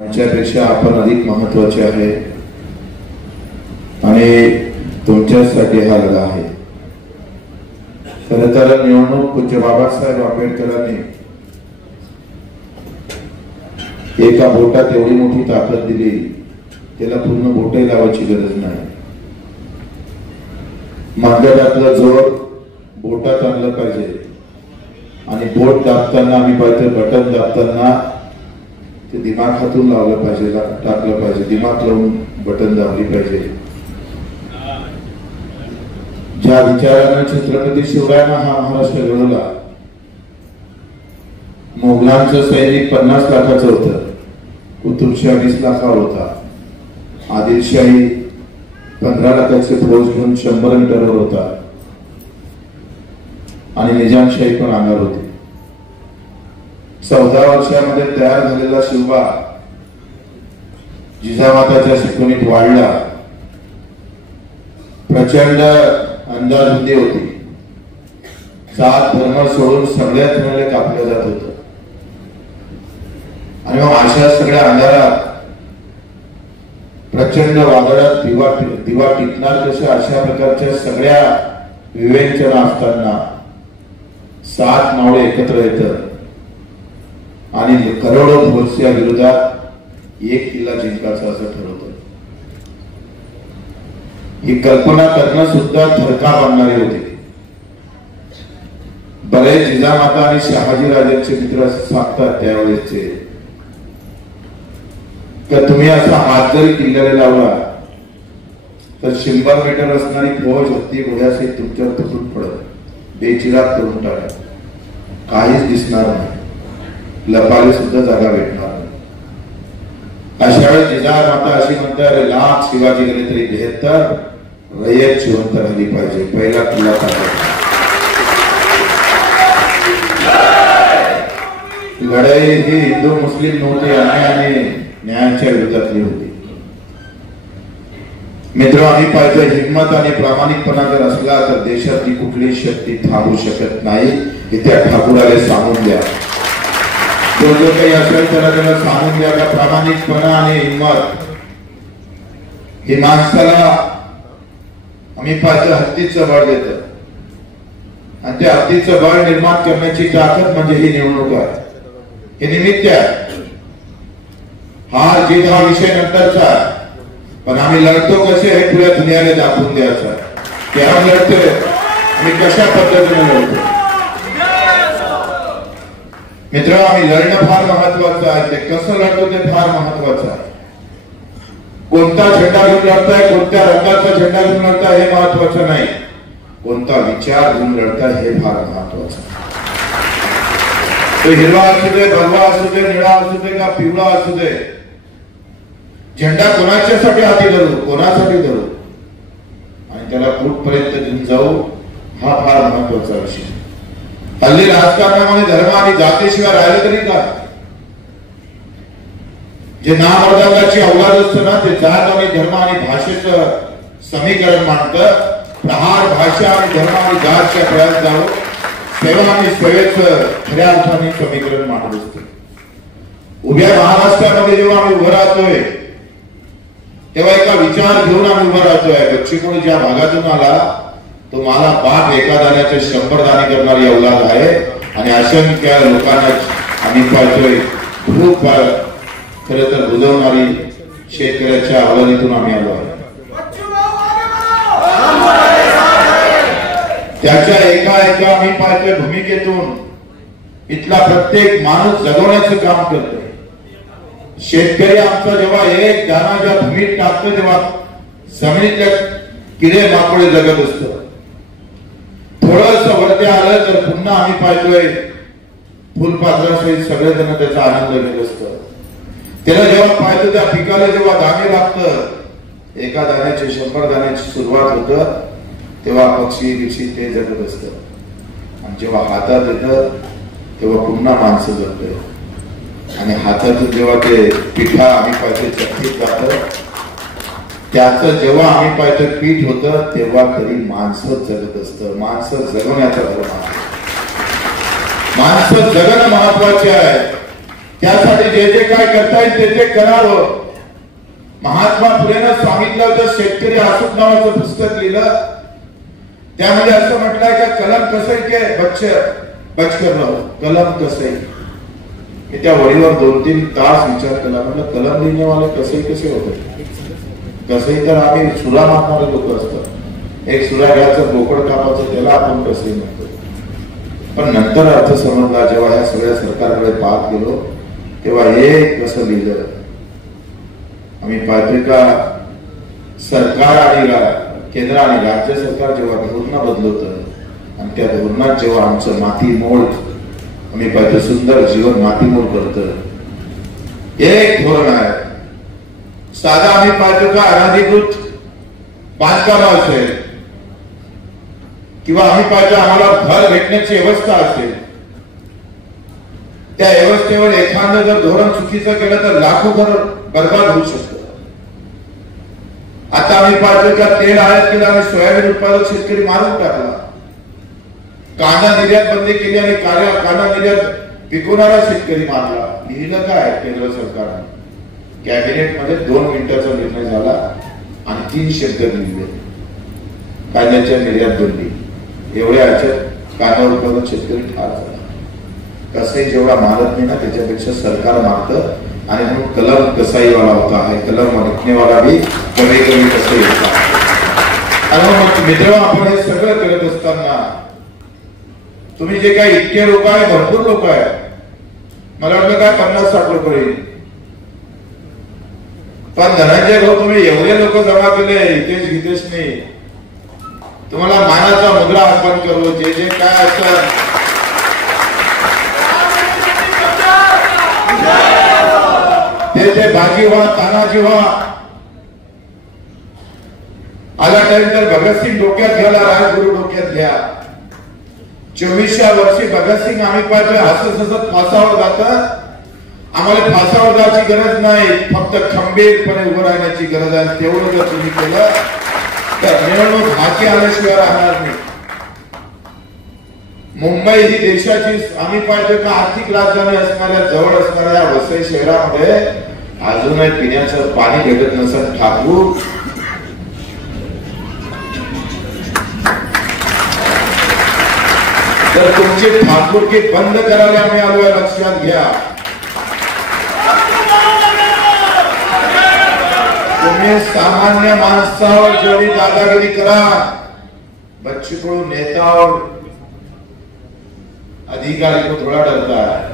त्यांच्यापेक्षा आपण अधिक महत्वाचे आहे आणि तुमच्यासाठी हा लढा आहे। खरं तर निवडणूक पूज्य बाबासाहेब आंबेडकरांनी एका बोटात एवढी मोठी ताकद दिली, त्याला पूर्ण बोटे लावायची गरज नाही। मंगळातलं जोर बोटात आणलं पाहिजे आणि बोट दाबताना आम्ही पाहिजे बटन दाबताना ते दिमाखातून लावलं पाहिजे, टाकलं पाहिजे, दिमाग लावून बटन दाबली पाहिजे। ज्या विचाराने छत्रपती शिवरायांना हा महाराष्ट्र घडवला, मोगलांचं सैनिक 50 लाखाचं होतं, कुतुबशाह 20 लाखावर होता, आदिलशाही 15 लाखाचे फौज घेऊन 100 मीटरवर होता आणि निजामशाही पण अंगावर होती। 14 वर्षामध्ये तयार झालेला शिवबा जिजामाताच्या शिकवणीत वाढला। प्रचंड अंधाधुंदी होती, जात धर्म सोडून सगळ्यात मुळे कापलं जात होतं आणि मग अशा सगळ्या अंधारात प्रचंड वादळात दिवा टिकणार कशा अशा प्रकारच्या सगळ्या विवेचना असताना 7 मावळे एकत्र येतात आणि करोडो वर्षा विरोधात एक किल्ला जिंकायचा असं ठरवतं। ही कल्पना करणं सुद्धा थरकाप आणणारी होती। बरेच जिजामाता आणि शहाजी राजांचे मित्र सांगतात त्यावेळेसचे, तर तुम्ही असा हात जरी किल्ल्याला लावला तर 100 मीटर असणारी फौज हत्ती घोड्यासहित तुमच्यावर तुटून पडत, बेचिराग करून टाकत, काहीच दिसणार नाही, लपायला सुद्धा जागा भेटणार नाही। अशा वेळेस जिजामाता अशी म्हणतात, लाख शिवाजी गेले तरी 72 रयत जिवंत राहिली पाहिजे, पहिला किल्ला टाकायचा। लढाई ही हिंदू मुस्लिम नव्हती, अन्याय आणि न्यायाच्या विरोधातली होती। मित्र, आम्ही पाहिजे हिंमत आणि प्रामाणिकपणा जर असला तर देशातली कुठली शक्ती थांबू शकत नाही, हे त्या ठाकूराला सांगून द्या। जो जो काही असेल त्याला सांगून द्या का प्रामाणिकपणा आणि हिंमत हे माणसाला आम्ही पाहिजे हत्तीचं बळ देत आणि त्या हत्तीचं बळ निर्माण करण्याची ताकद म्हणजे ही निवडणूक आहे, हे निमित्त आहे। हा जीत हा विषय नंतरचा, पण आम्ही लढतो कसे हे पुऱ्या दुनियाला दाखवून द्यायचं की आम्ही लढतोय, आम्ही कशा पद्धतीने लढतो। मित्र, आम्ही लढणं फार महत्वाचं आहे, ते कसं लढतो ते फार महत्वाचं आहे। कोणता झेंडा घेऊन लढताय, कोणत्या रंगाचा झेंडा घेऊन लढताय हे महत्वाचं नाही, कोणता विचार घेऊन लढताय हे फार महत्वाचं आहे। तो हिरवा असू दे, भगवा असू दे, निळा असू दे का पिवळा असू दे, झेंडा कोणाच्यासाठी हाती धरू, कोणासाठी धरू आणि त्याला कुठपर्यंत घेऊन जाऊ, हा फार महत्वाचा विषय। हल्ली राजकारणामध्ये धर्म आणि जातीशिवाय राहिलं तरी काय, जे नामर्दाची अवघात असतं ना ते जात आणि धर्म आणि भाषेचं समीकरण मांडतं। प्रहार भाषा आणि धर्म आणि जातच्या प्रयास जाऊन सेवा आणि सेवेचं खऱ्या अर्थाने समीकरण मांडत असते। उभ्या महाराष्ट्रामध्ये जेव्हा आम्ही उभं राहतोय तेव्हा एका विचार घेऊन आम्ही उभं राहतोय। बच्चीकोणी ज्या भागातून आला तो मला बाप एका दाण्याचे 100 दाणे करणारी औलाद आहे आणि असंख्य लोकांना आम्ही पाहतोय खूप खरं तर बुजवणारी शेतकऱ्याच्या अवलादीतून आम्ही आलो आहे। त्याच्या एका आम्ही पाहतोय भूमिकेतून इथला प्रत्येक माणूस जगवण्याचं काम करतोय। शेतकरी आमचा जेव्हा एक दाणा ज्या भूमीत टाकतो तेव्हा जमिनीतल्या किडे माकोडे जगत असतं। थोडस वरती आलं तर पुन्हा आम्ही पाहतोय फुलपाखरासहित सगळेजण त्याचा आनंद घेत असतं। त्याला जेव्हा पाहतो त्या पिकाला जेव्हा दाणे लागतं, एका दाण्याचे 100 दाण्याची सुरुवात होतं, तेव्हा पक्षी दिवशी ते जगत असतं आणि जेव्हा हातात येतं तेव्हा पुन्हा माणसं जगतोय आणि हातातून जेव्हा ते पिठा आम्ही पाहतो चक्कीत जातं, त्याचं जेव्हा आम्ही पाहतो पीठ होतं तेव्हा तरी माणसं जगत असतं। माणसं जगवण्याचा धर्म आहे, माणसं जगणं महत्वाचे आहे। त्यासाठी जे जे काय करता येईल ते ते करावं. महात्मा फुलेनं सांगितलं होतं, शेतकरी आसूत नावाचं पुस्तक लिहिलं, त्यामध्ये असं म्हटलंय का कलम कसं के बचकर राहू कलम कसं. मी त्या वळीवर 2-3 तास विचार केला. म्हटलं कलम लिहिणेवाले कसे होते. कसंही तर आम्ही सुरा मारणारे लोक असतात. एक सुरा घ्यायचं बोकड कापायचं त्याला आपण कसंही म्हणतो. पण नंतर अर्थ समजला जेव्हा या सगळ्या सरकारकडे पाहत गेलो तेव्हा हे कसं लिहिलं. आम्ही पाहतोय का सरकार आणि केंद्र आणि राज्य सरकार जेव्हा धोरण बदलवतं आणि त्या धोरणात जेव्हा आमचं माती मोड आम्ही पाहतो सुंदर जीवन माती मोड करतं. एक धोरण आहे साधा. आम्ही पाहतो का अनधिकृत बांधकाम असेल किंवा आम्ही पाहतो आम्हाला घर भेटण्याची व्यवस्था असेल, त्या व्यवस्थेवर एखादं जर धोरण चुकीचं केलं तर लाखो घर बर्बाद होऊ शकतं. आता आम्ही पाहतो का तेल आयात केलं आणि सोयाबीन उत्पादक शेतकरी मारून टाकला. कांदा निर्यात बंदी केली आणि कांदा निर्यात पिकवणारा शेतकरी मारला. लिहिलं काय केंद्र सरकारने कॅबिनेट मध्ये 2 मिनिटाचा निर्णय झाला आणि 3 शब्द लिहिले. कांद्याच्या निर्यात बंदी. एवढ्या याच्यात कांदा उत्पादक शेतकरी ठार झाला. कसंही जेवढा मारत नाही ना त्याच्यापेक्षा सरकार मारतं. आणि म्हणून कलम कसाईवाला होता है, कलम वाला भी कमी कसं होता. आणि मग मित्र आपण हे सगळं करत असताना तुम्ही जे काही इतके लोक आहे, भरपूर लोक आहे, मला वाटलं काय 50-60 लोक येईल. पण धनंजय भाऊ तुम्ही एवढे लोक जमा केले हितेश नाही. तुम्हाला मानाचा मुद्रा अर्पण करू. जे जे काय असं ते बाजी व्हा, तानाजी व्हा. आला टाइम तर भगतसिंग डोक्यात घ्यायला, राजगुरू डोक्यात घ्या. 24व्या वर्षी भगतसिंग आम्ही पाहतोय हसत हसत फासावर जात. आम्हाला फासावर जायची गरज नाही, फक्त खंबीरपणे उभं राहण्याची गरज आहे. तेवढं जर तुम्ही केलं तर निवडणूक हाती आल्याशिवाय राहणार नाही. मुंबई ही देशाची आम्ही पाहतोय का आर्थिक राजधानी असणाऱ्या जवळ असणाऱ्या वसई शहरामध्ये अजूनही पिण्याचं पाणी भेटत नसत. ठाकूर तर तुमची ठाकूरकी बंद करायला आम्ही आलोय, लक्षात घ्या. तुम्ही सामान्य माणसावर जेवढी दादागिरी करा, बच्चू कडू नेता और अधिकारी को थोडा डरता है.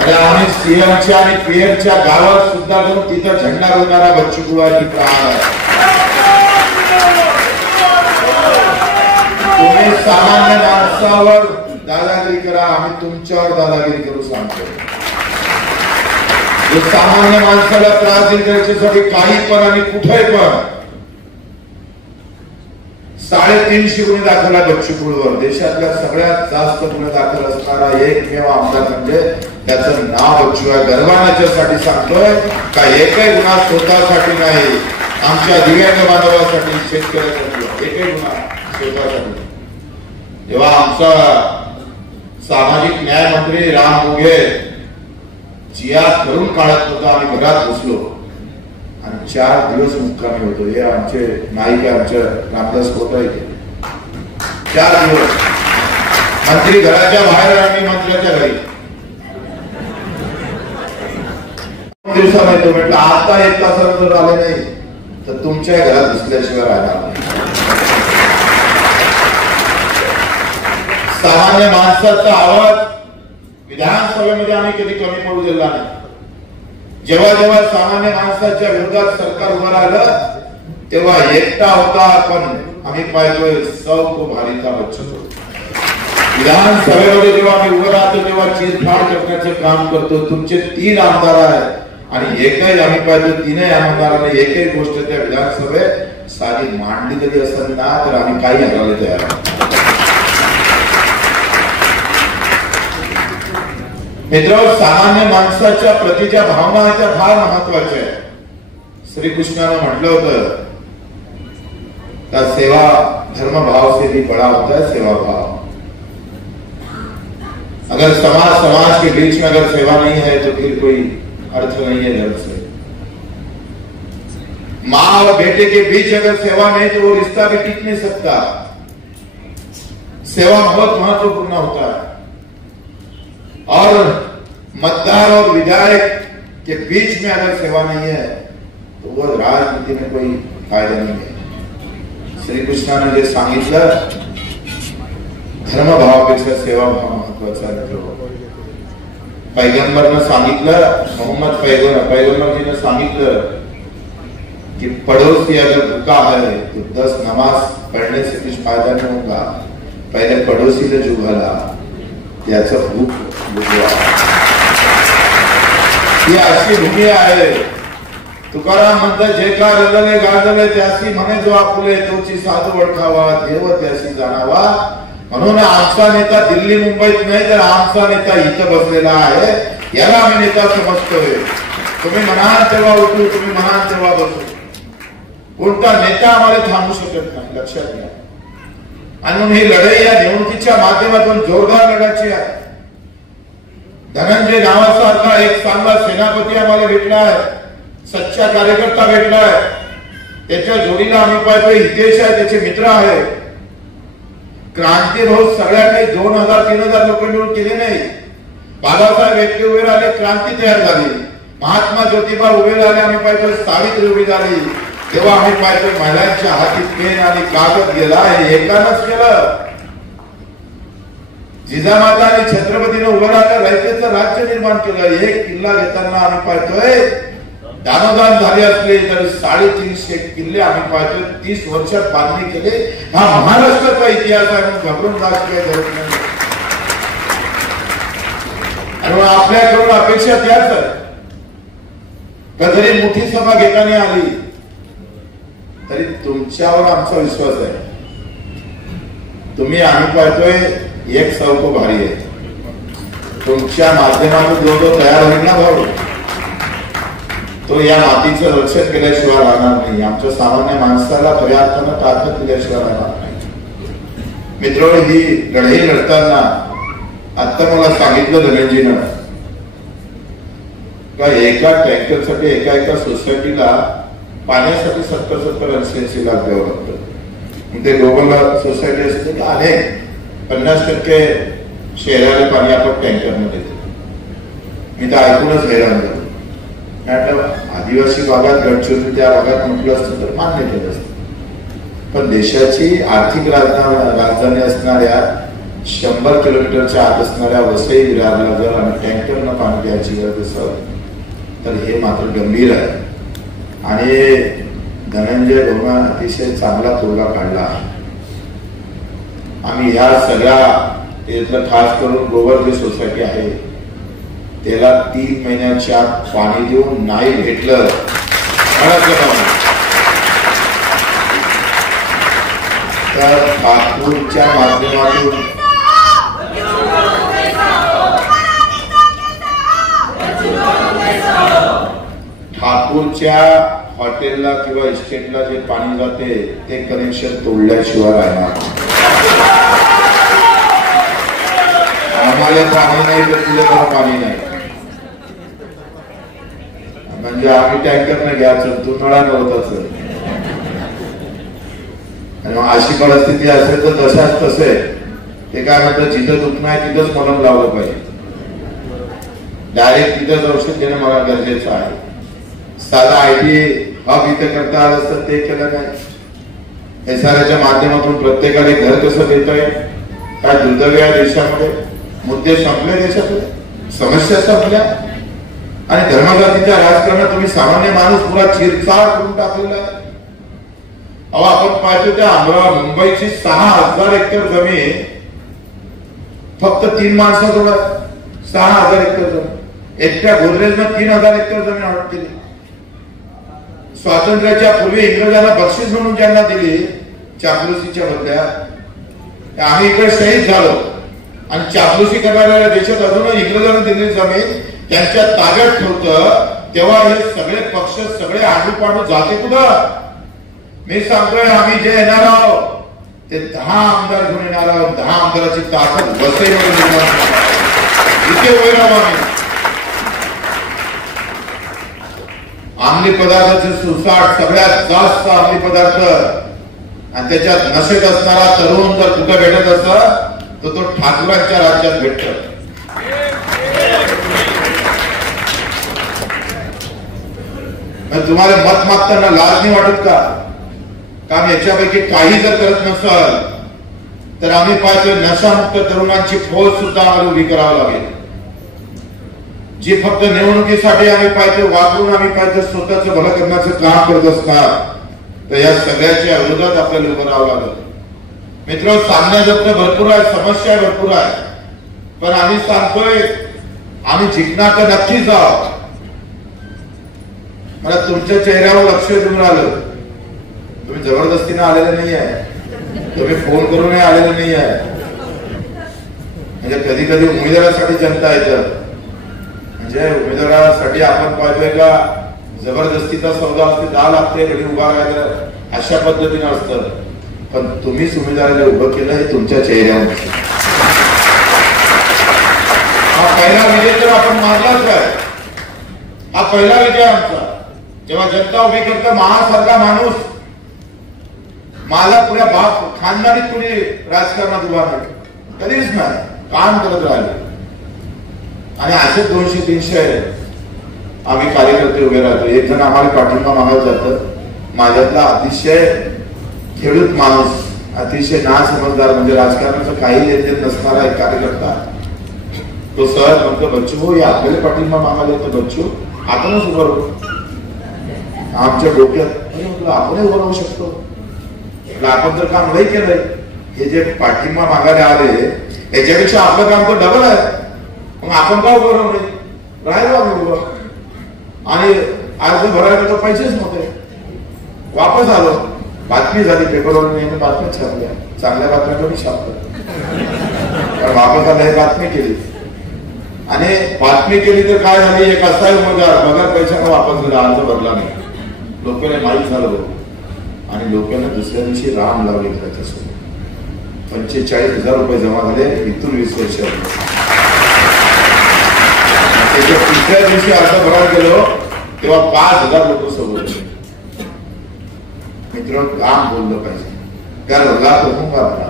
अरे आम्ही सीएमच्या आणि पीएमच्या गावात सुद्धा जाऊन तिथं झेंडा रोवणारा बच्चू कडूची प्राण आहे. तुम्ही सामान्य माणसावर दादागिरी करा, आम्ही तुमच्यावर दादागिरी करू सांगतो. सामान्य माणसाला त्रास देईल त्याच्यासाठी काही पण आणि कुठे पण 350 गुन्हे दाखल बच्चू कडूवर. देशातल्या सगळ्यात जास्त गुन्हे दाखल असणारा एकमेव आमदार म्हणजे त्याचं नाव बच्चू आहे. गर्वाण्याच्यासाठी सांगतोय का एकही गुन्हा स्वतःसाठी नाही, आमच्या दिव्यांग बांधवासाठी, शेतकऱ्यासाठी एकही गुन्हा स्वतःसाठी. जेव्हा आमचा सामाजिक न्याय मंत्री राम मोघे जिया करून काढत होता, आम्ही घरात बसलो आणि 4 दिवस मुक्कामी होतो. हे आमचे नाईक आमच्या रामदास कोटा इथे 4 दिवस मंत्री घराच्या बाहेर आणि मंत्र्याच्या घरी. दिवसाला येतो म्हटलं आता 1 तासाला जर आले नाही तर तुमच्या घरात दिसल्याशिवाय राहणार नाही. सामान्य माणसाचा आवाज विधानसभेमध्ये आम्ही कधी कमी पडू दिला नाही. जेव्हा जेव्हा सामान्य माणसाच्या विरोधात सरकार उभं राहिलं तेव्हा एकटा होता, पण आम्ही पाहतोय सौ को भारी था बच्चू. विधानसभेमध्ये जेव्हा आम्ही उभं राहतो तेव्हा चिरफाड करण्याचं काम करतो. तुमचे 3 आमदार आहेत आणि एकही आम्ही पाहतो 3ही आमदारांनी एकही गोष्ट त्या विधानसभेत साधी मांडली तरी असेल ना तर आम्ही काही हरवले तयार आहोत. मित्रांनो, सामान्य माणसाच्या प्रतीच्या भावना त्या फार महत्वाच्या आहेत. श्रीकृष्णानं म्हटलं होतं का सेवा धर्म भाव से भी बड़ा होता है सेवा भाव. अगर समाज के बीच में अगर सेवा नहीं है तो फिर कोई अर्थ नहीं है धर्म से। माँ और बेटे के बीच अगर सेवा नहीं तो वो रिश्ता भी टिक नहीं सकता। सेवा बहुत महत्वपूर्ण होता है। और मतदार और विधायक के बीच में अगर सेवा नहीं है तो वो राजनीति में कोई फायदा नहीं है। श्री कृष्णाने जे सांगितलं धर्मभावापेक्षा सेवाभाव महत्वाचा आहे। पैगंबरने सांगितलं, मोहम्मद पैगंबरजीने सांगितलं कि पड़ोसी अगर भूखा है तो 10 नमाज पढ़ने से कुछ फायदा नहीं होगा, पहले पड़ोसी ने जो घाला त्याचं भूक बुजवा। ही अशी भूमी आहे। तुकाराम म्हणतात जे का रंगले गाजले त्यासी म्हणे जो आपुले तोची साधू ओळखावा देव त्यासी जाणावा। म्हणून आमचा नेता दिल्ली मुंबईत नाही तर आमचा नेता इथं बसलेला आहे, याला आम्ही नेता समजतोय। तुम्ही म्हणाल तेव्हा उठू, तुम्ही म्हणाल तेव्हा बसू, कोणता नेता आम्हाला थांबू शकत नाही, लक्षात घ्या। आणि म्हणून ही लढाई या निवडणुकीच्या माध्यमातून जोरदार लढायची आहे। धनंजय नावासारखा एक चांगला सेनापती आम्हाला भेटला आहे, सच्चा कार्यकर्ता भेटला आहे। त्याच्या जोडीला आम्ही पाहतोय हितेश आहे, त्याचे मित्र आहे। क्रांती भाऊ सगळ्या काही 2000-3000 लोक मिळून केले नाही। बाबासाहेब एकटे उभे राहिले, क्रांती तयार झाली। महात्मा ज्योतिबा उभे राहिले, आम्ही पाहतोय सावित्री उभी झाली। तेव्हा आम्ही पाहतोय महिलांच्या हाती पेन आणि कागद गेला, हे एकानंच केलं। जिजामाता आणि छत्रपतीने उभं राहिलं, रयतेचं राज्य निर्माण केलं। एक किल्ला घेताना आम्ही पाहतोय दानोदान झाले असले तर 350 किल्ले आम्ही पाहतोय 30 वर्षात बांधणी केले। हा महाराष्ट्राचा इतिहास आहे, म्हणून घाबरून जायची काही गरज नाही। आणि आपल्याकडून अपेक्षा त्याच कधी मोठी सभा घेताना आली तरी तुमच्यावर आमचा विश्वास आहे। तुम्ही आम्ही पाहतोय एक सौको भारी आहे, तुमच्या माध्यमातून जो तयार होईल ना भाऊ, तो या मातीचं रक्षण केल्याशिवाय राहणार नाही। आमच्या सामान्य माणसाला खऱ्या अर्थानं ताकद दिल्याशिवाय राहणार नाही। मित्रांनो, ही लढाई लढताना आता मला सांगितलं धनंजयनं का एका टँकरसाठी एका सोसायटीला पाण्यासाठी 70-80 लाख द्यावं लागतं। ते ग्लोबल सोसायटी असते की अनेक 50% शहराला पाणी आपण टँकरमध्ये देतो। मी तर ऐकूनच हैराण झालो। आदिवासी भागात गडचिरोली त्या भागात म्हटलं असतं तर मान्य केलं असतं, पण देशाची आर्थिक राजधानी असणाऱ्या 100 किलोमीटरच्या आत असणाऱ्या वसई विरारला जर आम्ही टँकरनं पाणी द्यायची गरज असेल तर हे मात्र गंभीर आहे। आणि धनंजय भाऊंना अतिशय चांगला तोडगा काढला आहे। आम्ही ह्या सगळ्या यातलं खास करून गोवर्धन सोसायटी आहे त्याला 3 महिन्याच्या पाणी देऊन नाही भेटलं तर ठाकूरच्या माध्यमातून ठाकूरच्या हॉटेलला किंवा इस्टेटला जे पाणी जाते ते कनेक्शन तोडल्याशिवाय राहणार। आम्हाला पाणी नाही तर तुझ्या पाणी नाही, म्हणजे आम्ही टँकरने घ्यायचं, तू नळा नव्हताच। आणि अशी परिस्थिती असेल तर तशाच तसे ते काय म्हणतात, जिथं दुखणं आहे तिथंच मलम लावलं पाहिजे। डायरेक्ट तिथंच औषध घेणं मला गरजेचं आहे। साधा आयटी हब इथं करता आलं असतं, ते केलं नाही। एसआरच्या माध्यमातून प्रत्येकाने घर कसं देतोय, काय दुर्दैव या देशामध्ये मुद्दे संपले, देशातले समस्या संपल्या आणि धर्मजातीच्या राजकारणात तुम्ही सामान्य माणूस पुरा चिरचाळ करून टाकलेला आहे। अहो, आपण पाहतो त्या अमरावती मुंबईची 6000 एकर जमीन फक्त 3 माणसाजवळ 6000 एकर जमीन, एकट्या गोदरेजनं 3000 एकर जमीन हडप केली। स्वातंत्र्याच्या पूर्वी इंग्रजांना बक्षीस म्हणून ज्यांना दिली चापलुसीच्या बदल्यात, आम्ही इकडे शहीद झालो आणि चापलुसी करणाऱ्या देशात अजूनही इंग्रजांना दिलेली जमीन त्यांच्या ताब्यात ठेवतं, तेव्हा हे सगळे पक्ष सगळे आडूपाडू जाते कुठं? मी सांगतोय आम्ही जे येणार आहोत ते 10 आमदार घेऊन येणार आहोत. 10 आमदाराची ताकद वसईमध्ये निर्माण करणार. इथे वैराम आम्ही अंमली पदार्थाचे सुसाट, सगळ्यात जास्त अंमली पदार्थ आणि त्याच्यात नशेत असणारा तरुण जर कुठे भेटत असत तर तो ठाकूरांच्या राज्यात भेटत. तुम्हाला मत मागताना लाज नाही वाटत का? कारण याच्यापैकी काही जर करत नसाल तर आम्ही पाहतोय नशामुक्त तरुणांची फौज सुद्धा आम्हाला उभी करावी लागेल. जी फक्त निवडणुकीसाठी आम्ही पाहतोय, वापरून आम्ही पाहतोय स्वतःचं भलं करण्याचं काम करत असणार, तर या सगळ्याच्या विरोधात आपल्याला उभं राहावं लागेल. मित्र, सांगण्याजोगतं भरपूर आहे, समस्या भरपूर आहे, पण आम्ही सांगतोय आम्ही जिंकणार तर नक्कीच आहोत. मला तुमच्या चेहऱ्यावर लक्ष देऊन आलं. तुम्ही जबरदस्तीने आलेले नाही आहे, तुम्ही फोन करूनही आलेले नाही आहे. म्हणजे कधी कधी उमेदवारासाठी जनता येतं, म्हणजे उमेदवारासाठी आपण पाहतोय का जबरदस्तीचा सौदा असते, 10 लागते घरी उभा राहायला, अशा पद्धतीने असतं. पण तुम्हीच उमेदवाराला उभं केलं हे तुमच्या चेहऱ्यावर. हा पहिला विजय तर आपण मानलाच आहे. हा पहिला विजय आमचा. जेव्हा जनता उभी करतं, महासारखा माणूस, मला पुऱ्या बाप खानदानीत कुणी राजकारणात उभा नाही, कधीच नाही, काम करत राहिले. आणि असे 200-300 आम्ही कार्यकर्ते उभे राहतो. एक जण आम्हाला पाठिंबा मागत जातं. माझ्यातला अतिशय खेळूत माणूस, अतिशय नासमजदार, म्हणजे राजकारणाचं काही येत नसणारा एक कार्यकर्ता, तो सहज म्हणतो, बच्चू हो या आपल्याला पाठिंबा मागायला येतो, बच्चू आपणच उभं राहू. आमच्या डोक्यात आपण उभं राहू शकतो, आपण जर काम नाही केलंय, हे जे पाठिंबा मागायला आले याच्यापेक्षा आपलं काम तर डबल आहे, मग आपण का उभं राहू नये, राहायला उभं. आणि अर्ज भरायला तर पैसेच नव्हते. वापस आलो, बातमी झाली, पेपरवर नेहमी बातम्या छापल्या, चांगल्या बातम्या कमी छापल्या, कारण वापस आला हे बातमी केली. आणि बातमी केली तर काय झाली, एक असा उमेदवार बघा पैशाने वापस गेला, अर्ज भरला नाही, लोकांना माहीत झालं. आणि लोकांना दुसऱ्या दिवशी राम लावले त्याच्यासोबत 45,000 रुपये जमा झाले. इथून 20 वर्ष त्याच्या तिसऱ्या दिवशी अर्ज भरायला गेलो तेव्हा 5,000 लोक सोबत. मित्र, काम बोललं पाहिजे. कर बोला तो होऊंगा बुरा,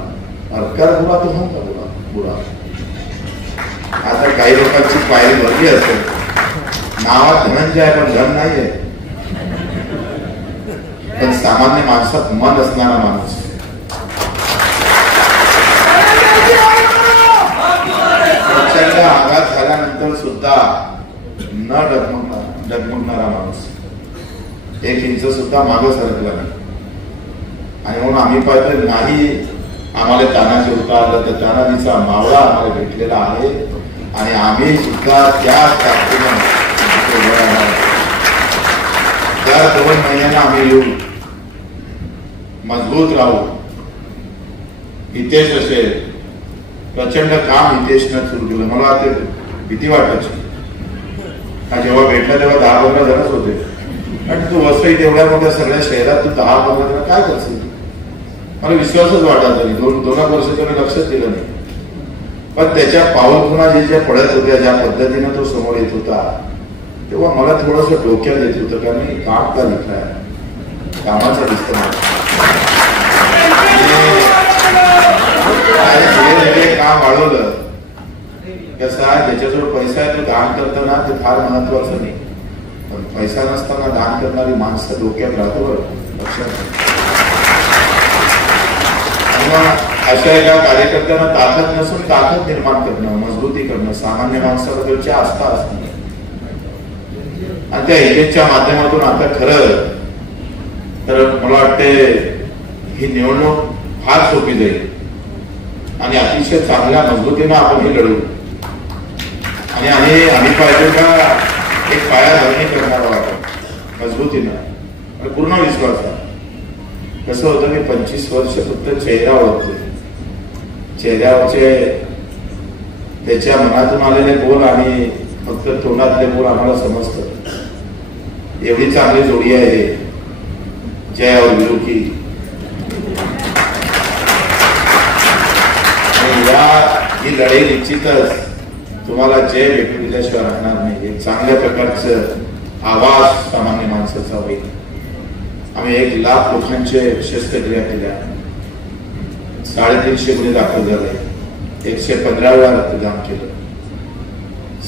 और कर बुरा तो होऊंगा बुरा. आता काही लोकांची पायरी भरली असेल, नावात धनंजय आहे पण धन नाहीये. पण सामान्य माणसात मन असणारा माणूस, प्रचंड आघात झाल्यानंतर सुद्धा न डगमगणारा माणूस, 1 इंच सुद्धा मागे सरकला नाही. आणि म्हणून आम्ही पाहतोय, नाही आम्हाला तानाजी होता आलं तर तानाजीचा मावळा आम्हाला भेटलेला आहे. आणि आम्ही सुद्धा त्याच ताकदीने त्या 2 महिन्यांना आम्ही येऊ, मजबूत राहू. हितेश असेल, प्रचंड काम हितेशनं सुरू केलं. मला ते भीती वाटायची, जेव्हा भेटला तेव्हा 10-15 जणच होते. आणि तू वसई तेवढ्या मोठ्या सगळ्या शहरात तू 10-15 जण काय करशील, मला विश्वासच वाटायचा नाही. 2 वर्ष त्याने लक्षच दिलं नाही. पण त्याच्या पावलखुणा जे पडत होत्या, ज्या पद्धतीनं तो समोर येत होता, तेव्हा मला थोडस डोक्यात येत होतं, कारण मी काम का लिखलाय, कामाचा दिसत काम वाढवलं. कसं आहे, ज्याच्याजवळ पैसा आहे तो दान करताना ते फार महत्वाचं नाही, पण पैसा नसताना दान करणारी माणसं डोक्यात राहतो, लक्षात. अशा एका कार्यकर्त्यांना ताकद नसून ताकद निर्माण करणं, मजबूती करणं, सामान्य माणसाबद्दलची आस्था असणं. आणि त्या हितेशच्या माध्यमातून आता खरं तर मला वाटते ही निवडणूक फार सोपी जाईल आणि अतिशय चांगल्या मजबूतीनं आपण हे लढू. आणि आम्ही पाहिजे का एक पायाभरणी करणारा वाटत मजबूतीनं, पूर्ण विश्वास आहे. कसं होतं की 25 वर्ष फक्त चेहरा ओळखतोय, चेहऱ्यावरचे त्याच्या मनातून आलेले बोल आणि फक्त तोंडातले बोल आम्हाला समजतात. एवढी चांगली जोडी आहे जय और विरू की. ही लढाई निश्चितच तुम्हाला जय भेटू दिल्याशिवाय राहणार नाही. एक चांगल्या प्रकारचं आवाज सामान्य माणसाचा होईल. आम्ही 1 लाख लोकांचे शस्त्रक्रिया केल्या, 350 गुन्हे दाखल झाले, 115 वेळा रक्तदान केलं.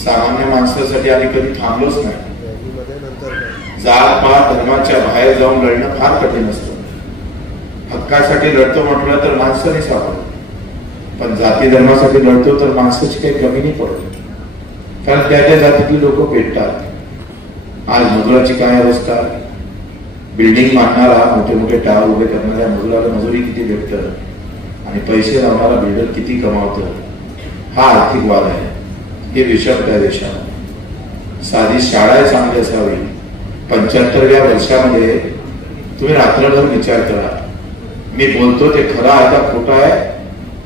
सामान्य माणसासाठी आम्ही कधी थांबलोच नाही. जात पात धर्माच्या बाहेर जाऊन लढणं फार कठीण असतं. हक्कासाठी लढतो म्हटलं तर माणसं नाही सापडत, पण जाती धर्मासाठी लढतो तर माणसाची काही कमी नाही पडत, कारण त्या त्या जातीतली लोक पेटतात. आज मजुराची काय अवस्था, बिल्डिंग बांधणारा, मोठे मोठे टावर उभे करणाऱ्या मजुराला मजुरी किती भेटतं आणि पैसे लावणारा बिल्डर किती कमावतं, हा आर्थिक वाद आहे. हे विषम त्या देशात साधी शाळा चांगली असावी. 75व्या वर्षामध्ये तुम्ही रात्रभर विचार करा. मी बोलतो ते खरं आहे का खोटं आहे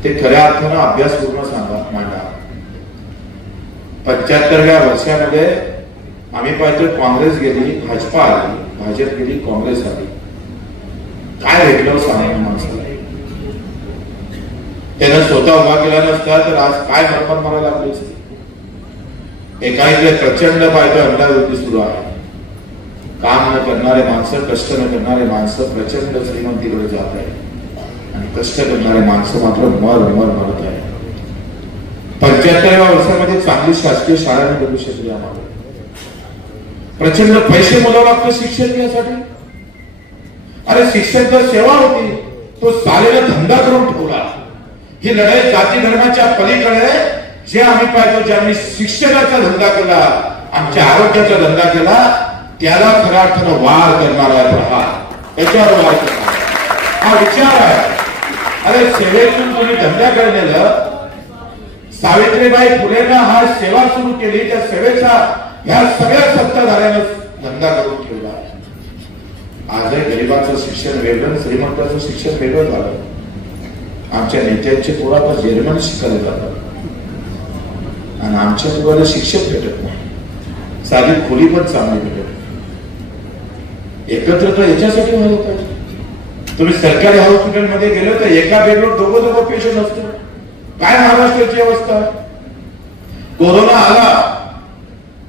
ते खऱ्या अर्थानं अभ्यासपूर्ण सांगा, मांडा. 75व्या वर्षामध्ये आम्ही पाहतो काँग्रेस गेली, भाजपा आली, भाजप गेली, काँग्रेस आली. काय भेटलं सामान्य माणसाला? त्यानं स्वतः उभा केला नसता तर आज काय मरमर मारायला लागली असती. एकाएकी प्रचंड पाहिजे अंधावृत्ती सुरू आहे. काम न करणारे माणसं, कष्ट न करणारे माणसं प्रचंड श्रीमंतीकडे जात आहे आणि कष्ट करणारे माणसं मात्र मर मरत आहे. 75व्या वर्षामध्ये चांगली शासकीय शाळा नाही बघू शकली आम्हाला. प्रचंड पैसे मोजावं लागतं शिक्षण घ्यासाठी. अरे शिक्षण तर सेवा होती, तो सालेला धंदा करून ठेवला. ही लढाई जाती धर्माच्या पलीकडे जे आम्ही पाहतो, ज्यांनी शिक्षणाचा धंदा केला, आमच्या आरोग्याचा धंदा केला, त्याला खऱ्या अर्थानं वार करणारा प्रहार, त्याच्यावर वार करणार हा विचार आहे. अरे सेवेतून तुम्ही धंद्याकडे नेलं. सावित्रीबाई फुलेंना हा सेवा सुरू केली, त्या सेवेचा ह्या सगळ्या सत्ताधाऱ्यानं धंदा करून ठेवला. आजही गरिबाचं शिक्षण वेगळं, श्रीमंताचं शिक्षण वेगळं झालं. आमच्या नेत्यांचे पोरं आता जर्मन शिकायला जातात आणि आमच्या पोराला शिक्षक भेटत नाही, साधी खोली पण चांगली भेटत नाही. एकत्र तर याच्यासाठी व्हायला पाहिजे. तुम्ही सरकारी हॉस्पिटलमध्ये गेलो तर एका बेडवर दोघं पेशंट असतो. काय महाराष्ट्राची अवस्था? कोरोना आला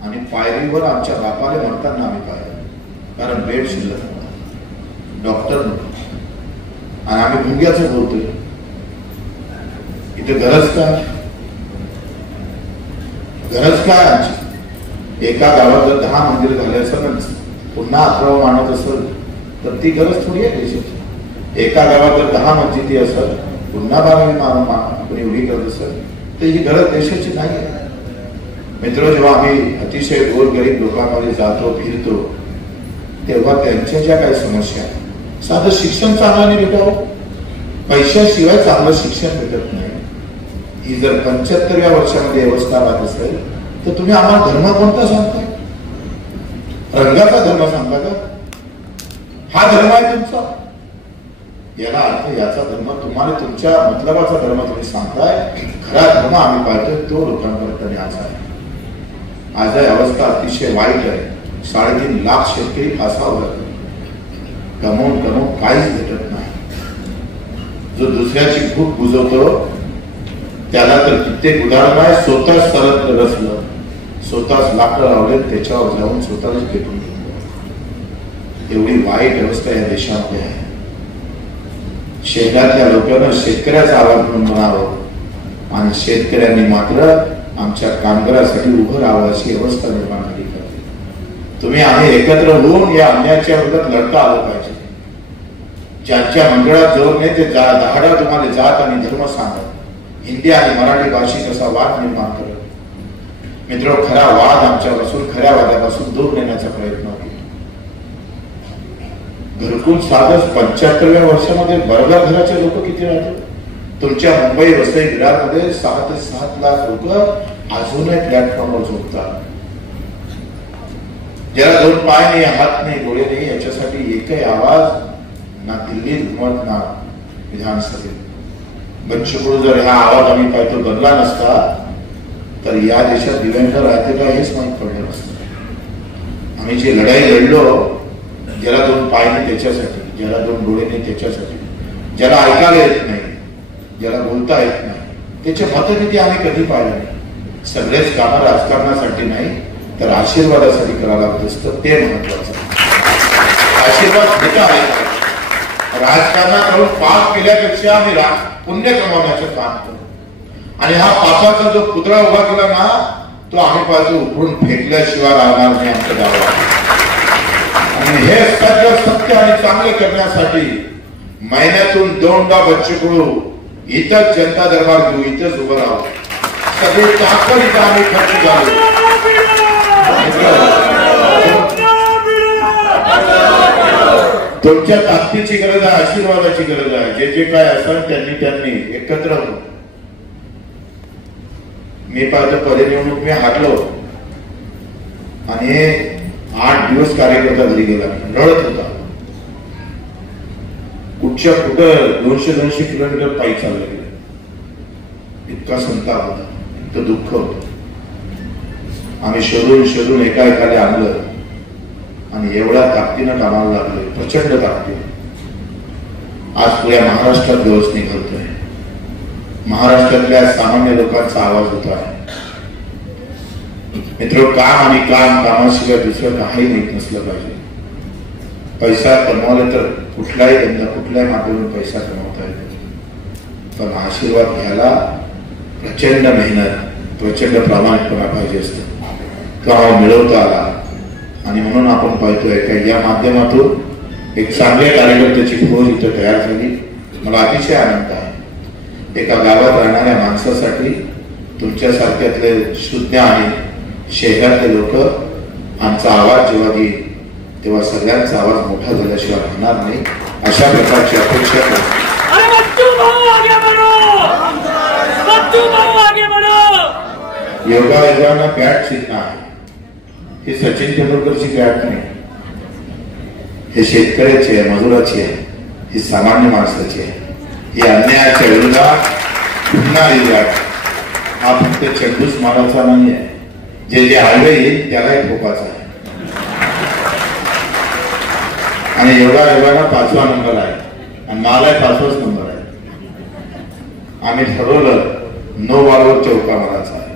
आणि पायरीवर आमच्या बापाला म्हणताना आम्ही पाहिलं, कारण बेड शिल्लक नव्हता, डॉक्टर नव्हता आणि आम्ही मुंग्याचं बोलतोय. इथे गरज काय? गरज काय आमची? एका गावात जर 10 मंदिर झाले असेल, पुन्हा 11 मानत असेल तर ती गरज थोडी आहे देशाची. एका गावात जर 10 मस्जिदी असेल, पुन्हा 12वी आपण एवढी करत असेल तर ही गरज देशाची नाही आहे. मित्र, जेव्हा आम्ही अतिशय गोरगरीब लोकांमध्ये जातो, फिरतो, तेव्हा त्यांच्या ज्या काही समस्या, साधं शिक्षण चांगलं नाही भेटावं, पैशाशिवाय चांगलं शिक्षण भेटत नाही. ही जर 75व्या वर्षामध्ये व्यवस्था राहत असेल तर तुम्ही आम्हाला धर्म कोणता सांगताय? रंगाचा धर्म सांगता का? हा धर्म आहे तुमचा? याला अर्थ याचा धर्म, तुम्हाला तुमच्या मतलबाचा धर्म तुम्ही सांगताय. खरा धर्म आम्ही पाहतोय तो लोकांपर्यंत आज आहे. आजही अवस्था अतिशय वाईट आहे. 3.5 लाख शेतकरी फासावर कमवून काहीच भेटत नाही. जो दुसऱ्याची भूक बुजवतो त्याला तर कित्येक उदाहरण आहे. स्वतःच सरत रचलं, स्वतःच लाकडं लावले, त्याच्यावर जाऊन स्वतःच पेटून घेतलं. एवढी वाईट अवस्था या देशामध्ये आहे. शहरातल्या लोकांना शेतकऱ्याचा आवाज म्हणून म्हणावं आणि शेतकऱ्यांनी मात्र आमच्या कामगारासाठी उभं राहावं अशी अवस्था निर्माण झाली पाहिजे. तुम्ही आम्ही एकत्र होऊन या अन्यायाच्या विरोधात लढता आलं पाहिजे. ज्यांच्या मंडळात जोर नाही ते दहाडा तुम्हाला जात आणि धर्म सांगत, हिंदी आणि मराठी भाषिक असा वाद निर्माण करत. मित्र, खरा वाद आमच्यापासून, खऱ्या वादापासून दूर नेण्याचा प्रयत्न होईल. घरकुल साधच 75व्या वर्षामध्ये बर्गर घराचे लोक किती राहतात? तुमच्या मुंबई वसई विरारमध्ये 6 ते 7 लाख लोक अजूनही प्लॅटफॉर्मवर झोपतात. ज्याला 2 पाय नाही, हात नाही, डोळे नाही, याच्यासाठी एकही आवाज ना दिल्लीत घुमत ना विधानसभेत. बंचकुळू जर हा आवाज आम्ही पाहतो बनला नसता तर या देशात दिव्यांग राहते का हेच माहीत पडलं नसतं. आम्ही जी लढाई लढलो, ज्याला 2 पाय नाही त्याच्यासाठी, ज्याला 2 डोळे नाही त्याच्यासाठी, ज्याला ऐकायला येत नाही, ज्याला बोलता येत नाही, त्याचे मतनिधी आम्ही कधी पाहिलं नाही. सगळेच कामं राजकारणासाठी नाही तर आशीर्वादासाठी करावं लागत असतं, ते महत्वाचं. आशीर्वाद घेता आहे. राजकारणाकडून पाप केल्यापेक्षा आम्ही पुण्य कमावण्याचं काम करतो. आणि हा पापाचा जो पुतळा उभा केला ना, तो आम्ही पाहतो उठून फेकल्याशिवाय राहणार नाही आमच्या गावात. आणि हे सत्य आणि चांगले करण्यासाठी महिन्यातून 2दा बच्चूकडू इथंच जनता दरबार घेऊ, इथंच उभं राहू. सगळी ताकद इथं आम्ही खर्च घालू. तुमच्या ताकदीची गरज आहे, आशीर्वादाची गरज आहे. जे जे काय असेल त्यांनी एकत्र हो. मी पाहतो परिनिवडणूक मी हारलो आणि 8 दिवस कार्यकर्ता घरी गेला, रडत होता. कुठच्या कुठं 200 किलोमीटर पायी चाललं गेलं. इतका संताप होता, इतकं दुःख होतं. आम्ही शोधून एकाने आणलं आणि एवढ्या ताकदीनं कामाला लागले, प्रचंड ताकदीने. आज पुऱ्या महाराष्ट्रात व्यवस्था निघतोय. महाराष्ट्रातल्या सामान्य लोकांचा आवाज होत आहे. मित्र, काम आणि कामाशिवाय दुसरं काही माहित नसलं पाहिजे. पैसा कमवला तर कुठल्याही माध्यमातून पैसा कमवता येतो, पण आशीर्वाद घ्यायला प्रचंड मेहनत, प्रचंड प्रामाणिकपणा पाहिजे असतं. तो मिळवता आला आणि म्हणून आपण पाहतोय की या माध्यमातून एक चांगल्या कार्यकर्त्याची फौज इथं तयार झाली. मला अतिशय आनंद आहे. एका गावात राहणाऱ्या माणसासाठी तुमच्यासारख्यातले शुद्ध आणि शहरातले लोक आमचा आवाज जेव्हा देईल तेव्हा सगळ्यांचा आवाज मोठा झाल्याशिवाय होणार नाही, अशा प्रकारची अपेक्षा करतो. योगायोगानं बॅट चिन्ह आहे. हे सचिन तेंडुलकरची बॅट नाही, हे शेतकऱ्याची आहे, मजुराची आहे, ही सामान्य माणसाची आहे. ही अन्यायाच्या विरोधात पुन्हा बॅट. हा फक्त चेंडूच मारायचा नाही आहे, जे आडवे येईल त्यालाही ठोकायचा आहे. आणि योगायोगानं 5वा नंबर आहे आणि मलाही 5वाच नंबर आहे. आम्ही ठरवलं नो बॉलवर चौका मारायचा आहे,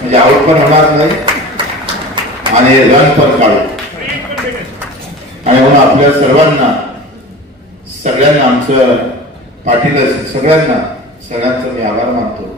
म्हणजे आउट पण होणार नाही आणि रन पण काढू. आणि म्हणून आपल्या सगळ्यांना आमचं पाटील सगळ्यांचा मी आभार मानतो.